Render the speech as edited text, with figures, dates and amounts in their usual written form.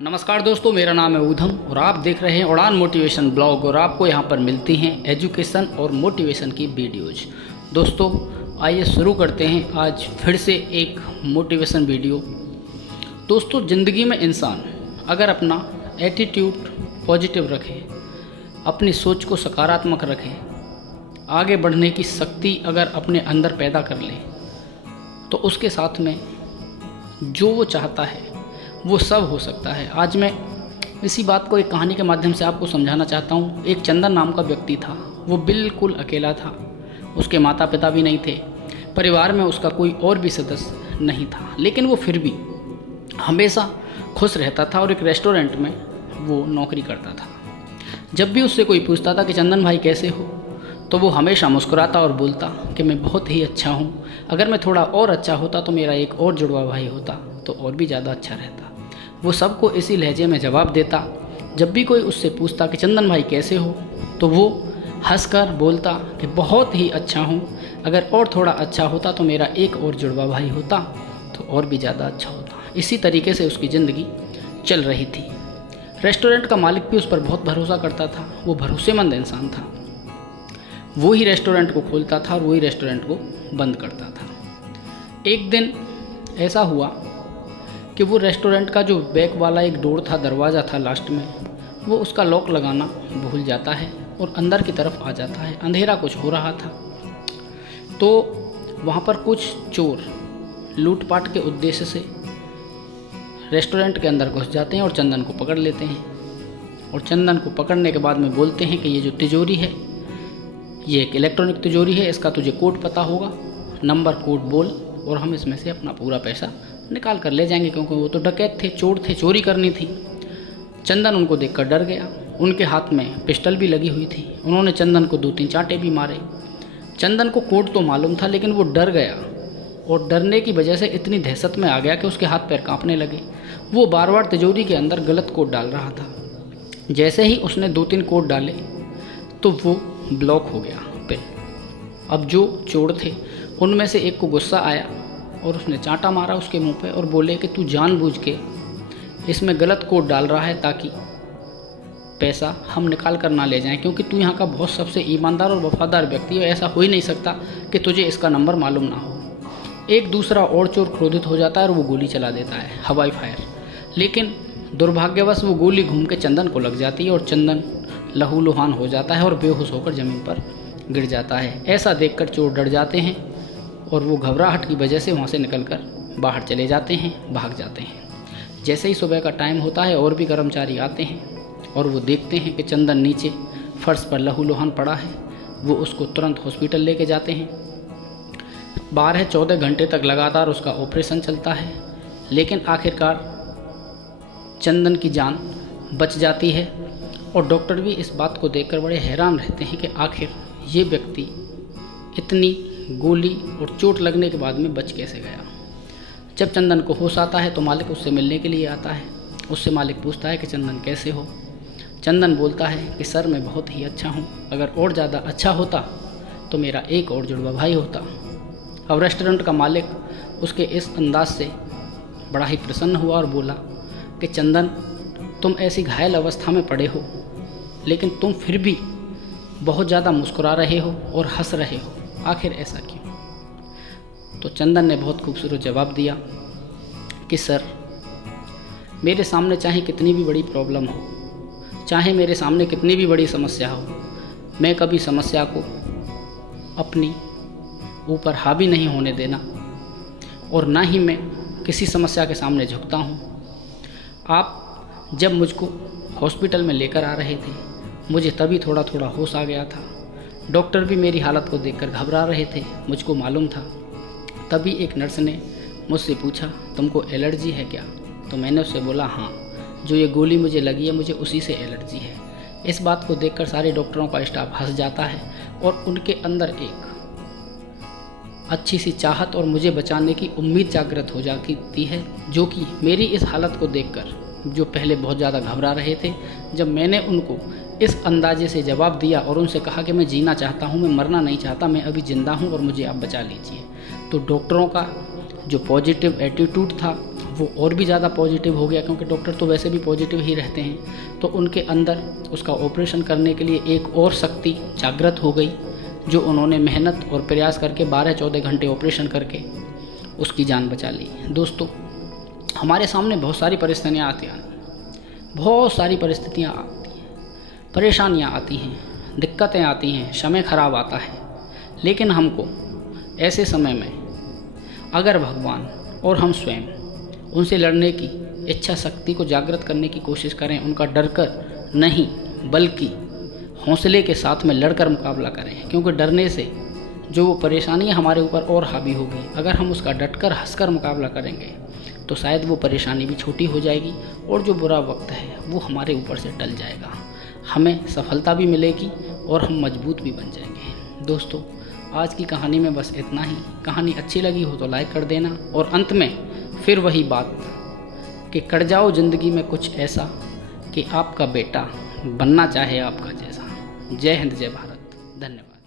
नमस्कार दोस्तों, मेरा नाम है ऊधम और आप देख रहे हैं उड़ान मोटिवेशन ब्लॉग। और आपको यहां पर मिलती हैं एजुकेशन और मोटिवेशन की वीडियोज। दोस्तों आइए शुरू करते हैं आज फिर से एक मोटिवेशन वीडियो। दोस्तों ज़िंदगी में इंसान अगर अपना एटीट्यूड पॉजिटिव रखे, अपनी सोच को सकारात्मक रखे, आगे बढ़ने की शक्ति अगर अपने अंदर पैदा कर ले, तो उसके साथ में जो वो चाहता है वो सब हो सकता है। आज मैं इसी बात को एक कहानी के माध्यम से आपको समझाना चाहता हूँ। एक चंदन नाम का व्यक्ति था, वो बिल्कुल अकेला था। उसके माता पिता भी नहीं थे, परिवार में उसका कोई और भी सदस्य नहीं था, लेकिन वो फिर भी हमेशा खुश रहता था और एक रेस्टोरेंट में वो नौकरी करता था। जब भी उससे कोई पूछता था कि चंदन भाई कैसे हो, तो वो हमेशा मुस्कुराता और बोलता कि मैं बहुत ही अच्छा हूँ। अगर मैं थोड़ा और अच्छा होता तो मेरा एक और जुड़वा भाई होता तो और भी ज़्यादा अच्छा रहता। वो सबको इसी लहजे में जवाब देता। जब भी कोई उससे पूछता कि चंदन भाई कैसे हो, तो वो हंसकर बोलता कि बहुत ही अच्छा हूँ। अगर और थोड़ा अच्छा होता तो मेरा एक और जुड़वा भाई होता तो और भी ज़्यादा अच्छा होता। इसी तरीके से उसकी ज़िंदगी चल रही थी। रेस्टोरेंट का मालिक भी उस पर बहुत भरोसा करता था। वो भरोसेमंद इंसान था। वो ही रेस्टोरेंट को खोलता था और वही रेस्टोरेंट को बंद करता था। एक दिन ऐसा हुआ कि वो रेस्टोरेंट का जो बैक वाला एक डोर था, दरवाज़ा था लास्ट में, वो उसका लॉक लगाना भूल जाता है और अंदर की तरफ आ जाता है। अंधेरा कुछ हो रहा था, तो वहाँ पर कुछ चोर लूटपाट के उद्देश्य से रेस्टोरेंट के अंदर घुस जाते हैं और चंदन को पकड़ लेते हैं। और चंदन को पकड़ने के बाद में बोलते हैं कि ये जो तिजोरी है, ये एक इलेक्ट्रॉनिक तिजोरी है, इसका तुझे कोड पता होगा, नंबर कोड बोल और हम इसमें से अपना पूरा पैसा निकाल कर ले जाएंगे। क्योंकि वो तो डकैत थे, चोर थे, चोरी करनी थी। चंदन उनको देखकर डर गया। उनके हाथ में पिस्टल भी लगी हुई थी। उन्होंने चंदन को 2-3 चांटे भी मारे। चंदन को कोड तो मालूम था, लेकिन वो डर गया और डरने की वजह से इतनी दहशत में आ गया कि उसके हाथ पैर कांपने लगे। वो बार बार तिजोरी के अंदर गलत कोड डाल रहा था। जैसे ही उसने 2-3 कोड डाले तो वो ब्लॉक हो गया पिन। अब जो चोर थे उनमें से एक को गुस्सा आया और उसने चांटा मारा उसके मुंह पे और बोले कि तू जानबूझ के इसमें गलत कोड डाल रहा है ताकि पैसा हम निकाल कर ना ले जाएं, क्योंकि तू यहाँ का बहुत सबसे ईमानदार और वफादार व्यक्ति है। ऐसा हो ही नहीं सकता कि तुझे इसका नंबर मालूम ना हो। एक दूसरा और चोर क्रोधित हो जाता है और वो गोली चला देता है, हवाई फायर। लेकिन दुर्भाग्यवश वो गोली घूम के चंदन को लग जाती है और चंदन लहूलुहान हो जाता है और बेहोश होकर ज़मीन पर गिर जाता है। ऐसा देखकर चोर डर जाते हैं और वो घबराहट की वजह से वहाँ से निकलकर बाहर चले जाते हैं, भाग जाते हैं। जैसे ही सुबह का टाइम होता है और भी कर्मचारी आते हैं और वो देखते हैं कि चंदन नीचे फर्श पर लहूलुहान पड़ा है। वो उसको तुरंत हॉस्पिटल लेके जाते हैं। 12-14 घंटे तक लगातार उसका ऑपरेशन चलता है, लेकिन आखिरकार चंदन की जान बच जाती है। और डॉक्टर भी इस बात को देखकर बड़े हैरान रहते हैं कि आखिर ये व्यक्ति इतनी गोली और चोट लगने के बाद में बच कैसे गया। जब चंदन को होश आता है तो मालिक उससे मिलने के लिए आता है। उससे मालिक पूछता है कि चंदन कैसे हो। चंदन बोलता है कि सर मैं बहुत ही अच्छा हूँ, अगर और ज़्यादा अच्छा होता तो मेरा एक और जुड़वा भाई होता। अब रेस्टोरेंट का मालिक उसके इस अंदाज से बड़ा ही प्रसन्न हुआ और बोला कि चंदन तुम ऐसी घायल अवस्था में पड़े हो, लेकिन तुम फिर भी बहुत ज़्यादा मुस्कुरा रहे हो और हंस रहे हो, आखिर ऐसा क्यों? तो चंदन ने बहुत खूबसूरत जवाब दिया कि सर मेरे सामने चाहे कितनी भी बड़ी प्रॉब्लम हो, चाहे मेरे सामने कितनी भी बड़ी समस्या हो, मैं कभी समस्या को अपनी ऊपर हावी नहीं होने देना और ना ही मैं किसी समस्या के सामने झुकता हूँ। आप जब मुझको हॉस्पिटल में लेकर आ रहे थे, मुझे तभी थोड़ा थोड़ा होश आ गया था। डॉक्टर भी मेरी हालत को देखकर घबरा रहे थे, मुझको मालूम था। तभी एक नर्स ने मुझसे पूछा तुमको एलर्जी है क्या? तो मैंने उससे बोला हाँ, जो ये गोली मुझे लगी है मुझे उसी से एलर्जी है। इस बात को देखकर सारे डॉक्टरों का स्टाफ हंस जाता है और उनके अंदर एक अच्छी सी चाहत और मुझे बचाने की उम्मीद जागृत हो जाती है, जो कि मेरी इस हालत को देखकर जो पहले बहुत ज़्यादा घबरा रहे थे, जब मैंने उनको इस अंदाजे से जवाब दिया और उनसे कहा कि मैं जीना चाहता हूँ, मैं मरना नहीं चाहता, मैं अभी ज़िंदा हूँ और मुझे आप बचा लीजिए, तो डॉक्टरों का जो पॉजिटिव एटीट्यूड था वो और भी ज़्यादा पॉजिटिव हो गया, क्योंकि डॉक्टर तो वैसे भी पॉजिटिव ही रहते हैं। तो उनके अंदर उसका ऑपरेशन करने के लिए एक और शक्ति जागृत हो गई, जो उन्होंने मेहनत और प्रयास करके 12-14 घंटे ऑपरेशन करके उसकी जान बचा ली। दोस्तों, हमारे सामने बहुत सारी परिस्थितियाँ आती हैं, बहुत सारी परिस्थितियाँ आती हैं, परेशानियाँ आती हैं, दिक्कतें आती हैं, समय खराब आता है। लेकिन हमको ऐसे समय में अगर भगवान और हम स्वयं उनसे लड़ने की इच्छा शक्ति को जागृत करने की कोशिश करें, उनका डर कर नहीं बल्कि हौसले के साथ में लड़कर मुकाबला करें, क्योंकि डरने से जो वो परेशानियाँ हमारे ऊपर और हावी होगी, अगर हम उसका डटकर हंसकर मुकाबला करेंगे तो शायद वो परेशानी भी छोटी हो जाएगी और जो बुरा वक्त है वो हमारे ऊपर से टल जाएगा, हमें सफलता भी मिलेगी और हम मजबूत भी बन जाएंगे। दोस्तों, आज की कहानी में बस इतना ही। कहानी अच्छी लगी हो तो लाइक कर देना, और अंत में फिर वही बात कि कर जाओ ज़िंदगी में कुछ ऐसा कि आपका बेटा बनना चाहे आपका जैसा। जय हिंद, जय भारत, धन्यवाद।